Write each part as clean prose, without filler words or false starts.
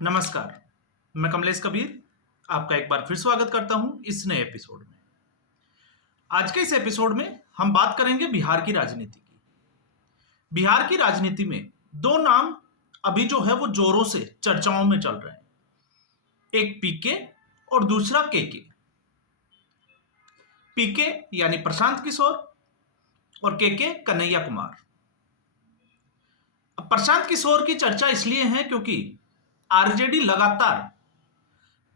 नमस्कार। मैं कमलेश कबीर आपका एक बार फिर स्वागत करता हूं इस नए एपिसोड में। आज के इस एपिसोड में हम बात करेंगे बिहार की राजनीति की। बिहार की राजनीति में दो नाम अभी जो है वो जोरों से चर्चाओं में चल रहे हैं। एक पीके और दूसरा केके। पीके यानी प्रशांत किशोर और केके कन्हैया कुमार। अब प्रशांत किशोर की चर्चा इसलिए है क्योंकि आरजेडी लगातार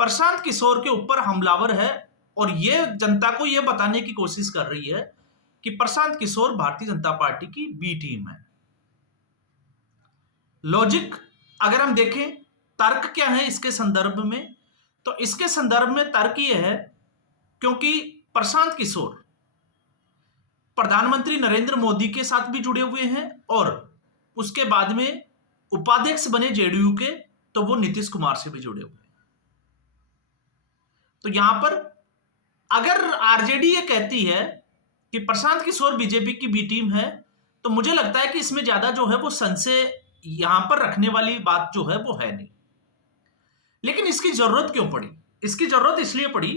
प्रशांत किशोर के ऊपर हमलावर है और ये जनता को यह बताने की कोशिश कर रही है कि प्रशांत किशोर भारतीय जनता पार्टी की बी टीम है। लॉजिक अगर हम देखें, तर्क क्या है इसके संदर्भ में, तो इसके संदर्भ में तर्क यह है क्योंकि प्रशांत किशोर प्रधानमंत्री नरेंद्र मोदी के साथ भी जुड़े हुए हैं और उसके बाद में उपाध्यक्ष बने जेडीयू के, तो वो नीतीश कुमार से भी जुड़े हुए हैं। तो यहां पर अगर आरजेडी ये कहती है कि प्रशांत किशोर बीजेपी की बी टीम है, तो मुझे लगता है कि इसमें ज्यादा जो है वो संशय यहां पर रखने वाली बात जो है वो है नहीं। लेकिन इसकी जरूरत क्यों पड़ी? इसकी जरूरत इसलिए पड़ी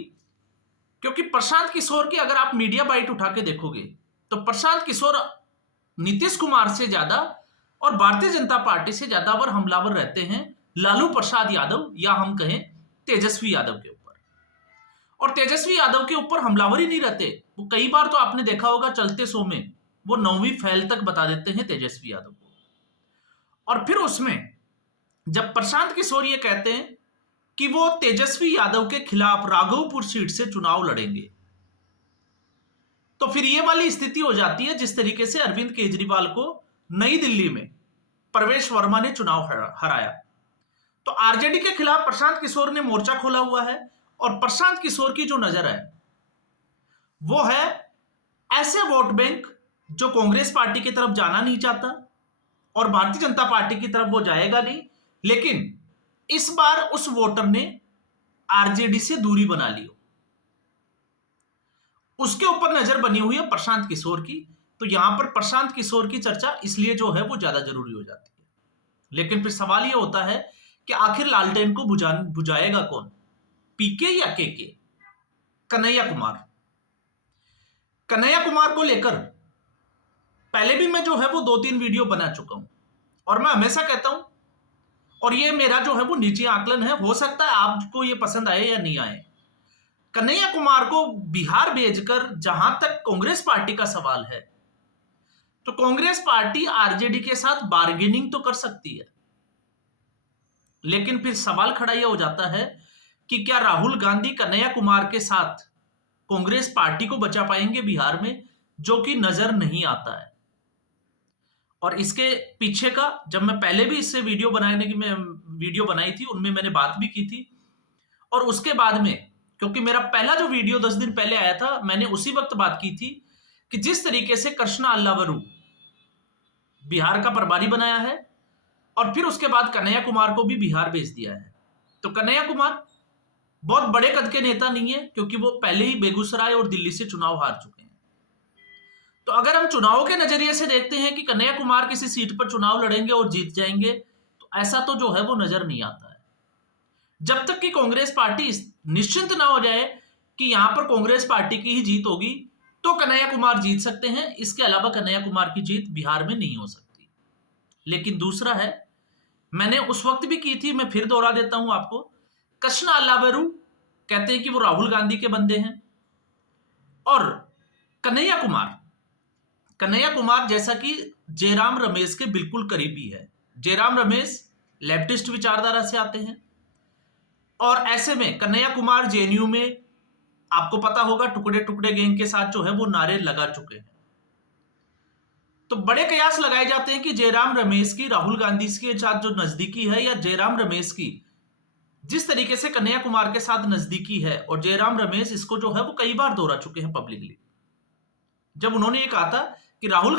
क्योंकि प्रशांत किशोर की अगर आप मीडिया बाइट उठा के देखोगे तो प्रशांत किशोर नीतीश कुमार से ज्यादा और भारतीय जनता पार्टी से ज्यादा पर हमलावर रहते हैं लालू प्रसाद यादव या हम कहें तेजस्वी यादव के ऊपर। और तेजस्वी यादव के ऊपर हमलावर ही नहीं रहते, वो कई बार तो आपने देखा होगा चलते शो में वो 9वीं फैल तक बता देते हैं तेजस्वी यादव को। और फिर उसमें जब प्रशांत किशोर ये कहते हैं कि वो तेजस्वी यादव के खिलाफ राघवपुर सीट से चुनाव लड़ेंगे, तो फिर ये वाली स्थिति हो जाती है जिस तरीके से अरविंद केजरीवाल को नई दिल्ली में प्रवेश वर्मा ने चुनाव हराया। तो आरजेडी के खिलाफ प्रशांत किशोर ने मोर्चा खोला हुआ है और प्रशांत किशोर की जो नजर है वो है ऐसे वोट बैंक जो कांग्रेस पार्टी की तरफ जाना नहीं चाहता और भारतीय जनता पार्टी की तरफ वो जाएगा नहीं, लेकिन इस बार उस वोटर ने आरजेडी से दूरी बना ली हो, उसके ऊपर नजर बनी हुई है प्रशांत किशोर की। तो यहां पर प्रशांत किशोर की चर्चा इसलिए जो है वो ज्यादा जरूरी हो जाती है। लेकिन फिर सवाल ये होता है कि आखिर लालटेन को बुझाएगा कौन, पीके या केके? कन्हैया कुमार। कन्हैया कुमार को लेकर पहले भी मैं जो है वो 2-3 वीडियो बना चुका हूं और मैं हमेशा कहता हूं, और ये मेरा जो है वो निजी आकलन है, हो सकता है आपको ये पसंद आए या नहीं आए, कन्हैया कुमार को बिहार भेजकर जहां तक कांग्रेस पार्टी का सवाल है, तो कांग्रेस पार्टी आरजेडी के साथ बार्गेनिंग तो कर सकती है, लेकिन फिर सवाल खड़ा यह हो जाता है कि क्या राहुल गांधी कन्हैया कुमार के साथ कांग्रेस पार्टी को बचा पाएंगे बिहार में, जो कि नजर नहीं आता है। और इसके पीछे का जब मैं पहले भी इससे वीडियो बनाने की मैं वीडियो बनाई थी उनमें मैंने बात भी की थी, और उसके बाद में क्योंकि मेरा पहला जो वीडियो 10 दिन पहले आया था मैंने उसी वक्त बात की थी कि जिस तरीके से कृष्णा अल्लावरू बिहार का प्रभारी बनाया है और फिर उसके बाद कन्हैया कुमार को भी बिहार भेज दिया है, तो कन्हैया कुमार बहुत बड़े कद के नेता नहीं है क्योंकि वो पहले ही बेगूसराय और दिल्ली से चुनाव हार चुके हैं। तो अगर हम चुनाव के नजरिए से देखते हैं कि कन्हैया कुमार किसी सीट पर चुनाव लड़ेंगे और जीत जाएंगे, तो ऐसा तो जो है वो नजर नहीं आता है। जब तक कि कांग्रेस पार्टी निश्चिंत ना हो जाए कि यहां पर कांग्रेस पार्टी की ही जीत होगी, तो कन्हैया कुमार जीत सकते हैं, इसके अलावा कन्हैया कुमार की जीत बिहार में नहीं हो सकती। लेकिन दूसरा है, मैंने उस वक्त भी की थी, मैं फिर दोहरा देता हूं आपको, कृष्णा अल्लावरू कहते हैं कि वो राहुल गांधी के बंदे हैं, और कन्हैया कुमार जैसा कि जयराम रमेश के बिल्कुल करीबी है। जयराम रमेश लेफ्टिस्ट विचारधारा से आते हैं और ऐसे में कन्हैया कुमार जेएनयू में आपको पता होगा टुकड़े टुकड़े गैंग के साथ जो है वो नारे लगा चुके हैं। तो बड़े कयास लगाए जाते हैं कि जयराम रमेश की राहुल गांधी के साथ जो नजदीकी है, या जयराम रमेश की जिस तरीके से कन्हैया कुमार के साथ नजदीकी है, और जयराम रमेश इसको जो है वो कई बार दोहरा चुके हैं पब्लिकली, जब उन्होंने ये कहा था कि राहुल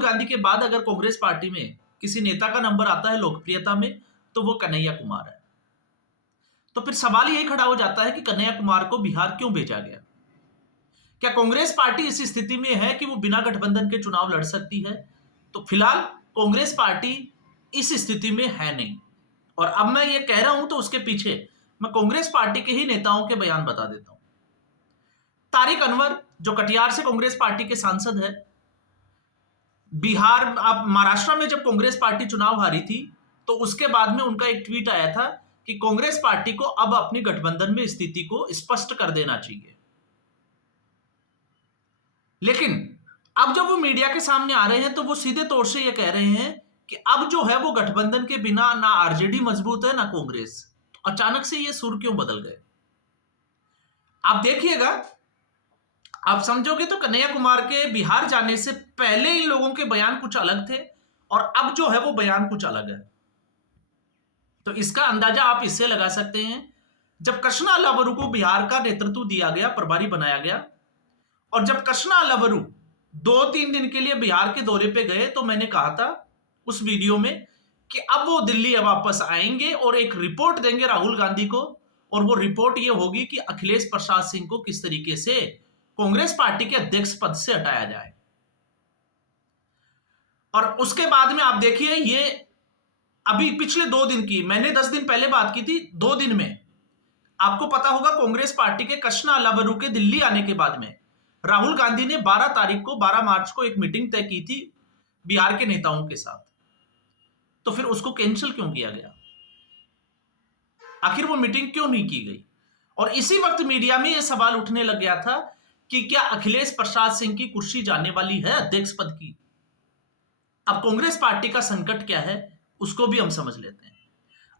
गांधी के बाद अगर कांग्रेस पार्टी में किसी नेता का नंबर आता है लोकप्रियता में तो वो कन्हैया कुमार है। तो फिर सवाल यही खड़ा हो जाता है कि कन्हैया कुमार को बिहार क्यों भेजा गया? क्या कांग्रेस पार्टी इस स्थिति में है कि वो बिना गठबंधन के चुनाव लड़ सकती है? तो फिलहाल कांग्रेस पार्टी इस स्थिति में है नहीं, और अब मैं ये कह रहा हूं तो उसके पीछे मैं कांग्रेस पार्टी के ही नेताओं के बयान बता देता हूं। तारिक अनवर जो कटिहार से कांग्रेस पार्टी के सांसद है, बिहार अब महाराष्ट्र में जब कांग्रेस पार्टी चुनाव हारी थी तो उसके बाद में उनका एक ट्वीट आया था कि कांग्रेस पार्टी को अब अपनी गठबंधन में स्थिति को स्पष्ट कर देना चाहिए। लेकिन अब जब वो मीडिया के सामने आ रहे हैं तो वो सीधे तौर से ये कह रहे हैं कि अब जो है वो गठबंधन के बिना ना आरजेडी मजबूत है ना कांग्रेस। तो अचानक से ये सुर क्यों बदल गए? आप देखिएगा, आप समझोगे तो कन्हैया कुमार के बिहार जाने से पहले इन लोगों के बयान कुछ अलग थे और अब जो है वो बयान कुछ अलग है। तो इसका अंदाजा आप इससे लगा सकते हैं, जब कृष्णा अलावरू को बिहार का नेतृत्व दिया गया, प्रभारी बनाया गया, और जब कृष्णा अलावरू 2-3 दिन के लिए बिहार के दौरे पे गए तो मैंने कहा था उस वीडियो में कि अब वो दिल्ली वापस आएंगे और एक रिपोर्ट देंगे राहुल गांधी को, और वो रिपोर्ट ये होगी कि अखिलेश प्रसाद सिंह को किस तरीके से कांग्रेस पार्टी के अध्यक्ष पद से हटाया जाए। और उसके बाद में आप देखिए, ये अभी पिछले 2 दिन की, मैंने 10 दिन पहले बात की थी, 2 दिन में आपको पता होगा कांग्रेस पार्टी के कृष्णा अलावरू के दिल्ली आने के बाद में राहुल गांधी ने 12 मार्च को एक मीटिंग तय की थी बिहार के नेताओं के साथ। तो फिर उसको कैंसिल क्यों किया गया? आखिर वो मीटिंग क्यों नहीं की गई? और इसी वक्त मीडिया में यह सवाल उठने लग गया था कि क्या अखिलेश प्रसाद सिंह की कुर्सी जाने वाली है अध्यक्ष पद की? अब कांग्रेस पार्टी का संकट क्या है उसको भी हम समझ लेते हैं।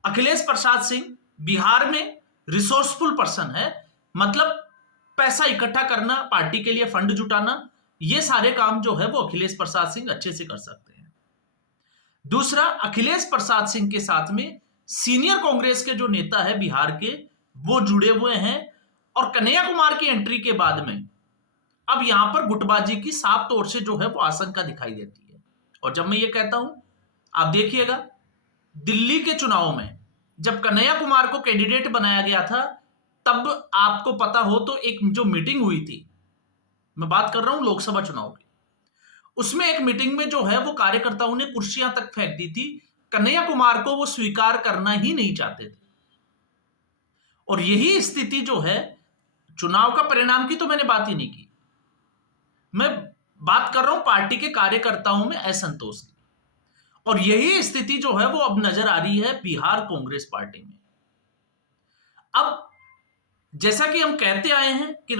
अखिलेश प्रसाद सिंह बिहार में रिसोर्सफुल पर्सन है, मतलब पैसा इकट्ठा करना, पार्टी के लिए फंड जुटाना, ये सारे काम जो है वो अखिलेश प्रसाद सिंह अच्छे से कर सकते हैं। दूसरा, अखिलेश प्रसाद सिंह के साथ में सीनियर कांग्रेस के जो नेता है बिहार के, वो जुड़े हुए हैं। और कन्हैया कुमार की एंट्री के बाद में अब यहां पर गुटबाजी की साफ तौर से जो है वो आशंका दिखाई देती है। और जब मैं ये कहता हूं, आप देखिएगा, दिल्ली के चुनाव में जब कन्हैया कुमार को कैंडिडेट बनाया गया था, तब आपको पता हो तो एक जो मीटिंग हुई थी, मैं बात कर रहा हूं लोकसभा चुनाव की, उसमें एक मीटिंग में जो है वो कार्यकर्ताओं ने कुर्सियां तक फेंक दी थी। कन्हैया कुमार को वो स्वीकार करना ही नहीं चाहते थे। और यही स्थिति जो है, चुनाव का परिणाम की तो मैंने बात ही नहीं की, मैं बात कर रहा हूं पार्टी के कार्यकर्ताओं में असंतोष की। और यही स्थिति जो है वो अब नजर आ रही है बिहार कांग्रेस पार्टी में। अब जैसा कि हम कहते आए हैं कि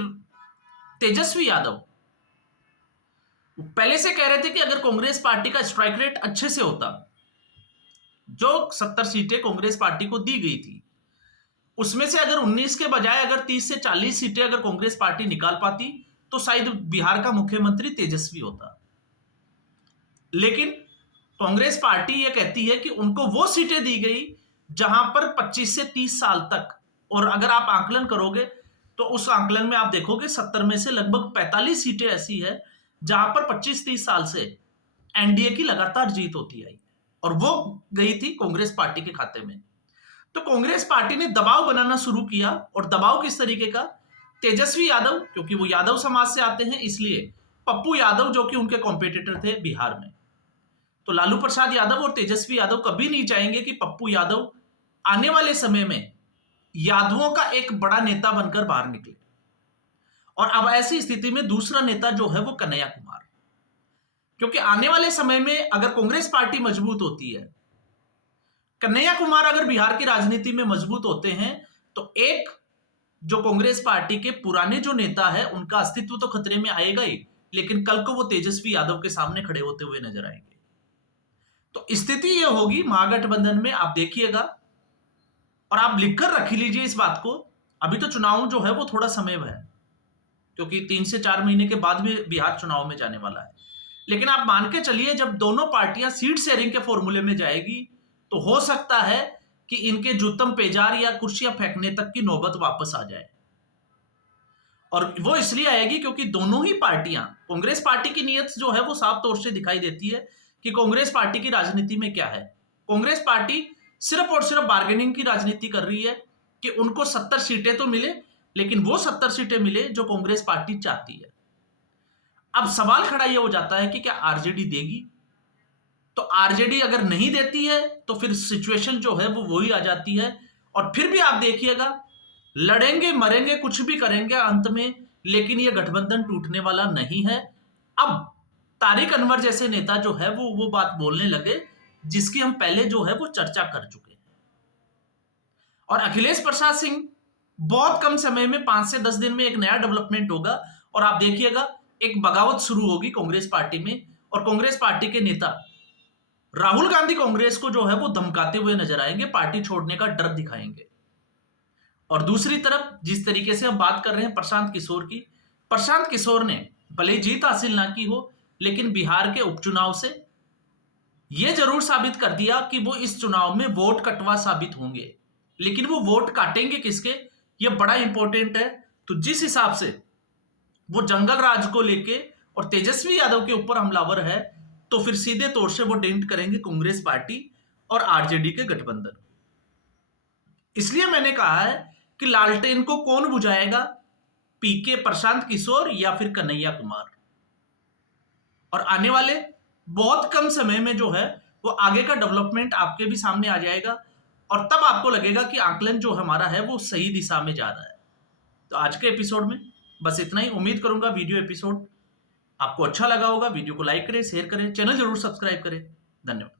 तेजस्वी यादव पहले से कह रहे थे कि अगर कांग्रेस पार्टी का स्ट्राइक रेट अच्छे से होता, जो 70 सीटें कांग्रेस पार्टी को दी गई थी, उसमें से अगर 19 के बजाय अगर 30 से 40 सीटें अगर कांग्रेस पार्टी निकाल पाती तो शायद बिहार का मुख्यमंत्री तेजस्वी होता। लेकिन कांग्रेस पार्टी यह कहती है कि उनको वो सीटें दी गई जहां पर 25 से 30 साल तक, और अगर आप आंकलन करोगे तो उस आंकलन में आप देखोगे 70 में से लगभग 45 सीटें ऐसी है जहां पर 25-30 साल से एनडीए की लगातार जीत होती आई, और वो गई थी कांग्रेस पार्टी के खाते में। तो कांग्रेस पार्टी ने दबाव बनाना शुरू किया, और दबाव किस तरीके का? तेजस्वी यादव, क्योंकि वो यादव समाज से आते हैं, इसलिए पप्पू यादव जो कि उनके कॉम्पिटिटर थे बिहार में, तो लालू प्रसाद यादव और तेजस्वी यादव कभी नहीं चाहेंगे कि पप्पू यादव आने वाले समय में यादवों का एक बड़ा नेता बनकर बाहर निकले। और अब ऐसी स्थिति में दूसरा नेता जो है वो कन्हैया कुमार, क्योंकि आने वाले समय में अगर कांग्रेस पार्टी मजबूत होती है, कन्हैया कुमार अगर बिहार की राजनीति में मजबूत होते हैं, तो एक जो कांग्रेस पार्टी के पुराने जो नेता है उनका अस्तित्व तो खतरे में आएगा ही, लेकिन कल को वो तेजस्वी यादव के सामने खड़े होते हुए नजर आएंगे। तो स्थिति यह होगी महागठबंधन में, आप देखिएगा, और आप लिखकर रख लीजिए इस बात को। अभी तो चुनाव जो है वो थोड़ा समय है, क्योंकि 3 से 4 महीने के बाद भी बिहार चुनाव में जाने वाला है। लेकिन आप मान के चलिए, जब दोनों पार्टियां सीट शेयरिंग के फॉर्मूले में जाएगी तो हो सकता है कि इनके जूतम पेजार या कुर्सियां फेंकने तक की नौबत वापस आ जाए। और वो इसलिए आएगी क्योंकि दोनों ही पार्टियां, कांग्रेस पार्टी की नीयत जो है वो साफ तौर से दिखाई देती है कि कांग्रेस पार्टी की राजनीति में क्या है। कांग्रेस पार्टी सिर्फ और सिर्फ बार्गेनिंग की राजनीति कर रही है कि उनको 70 सीटें तो मिले, लेकिन वो 70 सीटें मिले जो कांग्रेस पार्टी चाहती है। अब सवाल खड़ा यह हो जाता है कि क्या आरजेडी देगी? तो आरजेडी अगर नहीं देती है तो फिर सिचुएशन जो है वो वही आ जाती है। और फिर भी आप देखिएगा, लड़ेंगे मरेंगे कुछ भी करेंगे अंत में, लेकिन ये गठबंधन टूटने वाला नहीं है। अब तारिक अनवर जैसे नेता जो है वो बात बोलने लगे जिसकी हम पहले जो है वो चर्चा कर चुके हैं। और अखिलेश प्रसाद सिंह, बहुत कम समय में 5 से 10 दिन में एक नया डेवलपमेंट होगा और आप देखिएगा एक बगावत शुरू होगी कांग्रेस पार्टी में। और कांग्रेस पार्टी के नेता राहुल गांधी कांग्रेस को जो है वो धमकाते हुए नजर आएंगे, पार्टी छोड़ने का डर दिखाएंगे। और दूसरी तरफ जिस तरीके से हम बात कर रहे हैं प्रशांत किशोर की, प्रशांत किशोर ने भले ही जीत हासिल ना की हो, लेकिन बिहार के उपचुनाव से यह जरूर साबित कर दिया कि वो इस चुनाव में वोट कटवा साबित होंगे। लेकिन वो वोट काटेंगे किसके, यह बड़ा इंपॉर्टेंट है। तो जिस हिसाब से वो जंगल राज को लेके और तेजस्वी यादव के ऊपर हमलावर है, तो फिर सीधे तौर से वो डेंट करेंगे कांग्रेस पार्टी और आरजेडी के गठबंधन। इसलिए मैंने कहा है कि लालटेन को कौन बुझाएगा, पीके, प्रशांत किशोर या फिर कन्हैया कुमार। और आने वाले बहुत कम समय में जो है वो आगे का डेवलपमेंट आपके भी सामने आ जाएगा और तब आपको लगेगा कि आकलन जो हमारा है वो सही दिशा में जा रहा है। तो आज के एपिसोड में बस इतना ही। उम्मीद करूंगा वीडियो एपिसोड आपको अच्छा लगा होगा। वीडियो को लाइक करें, शेयर करें, चैनल जरूर सब्सक्राइब करें। धन्यवाद।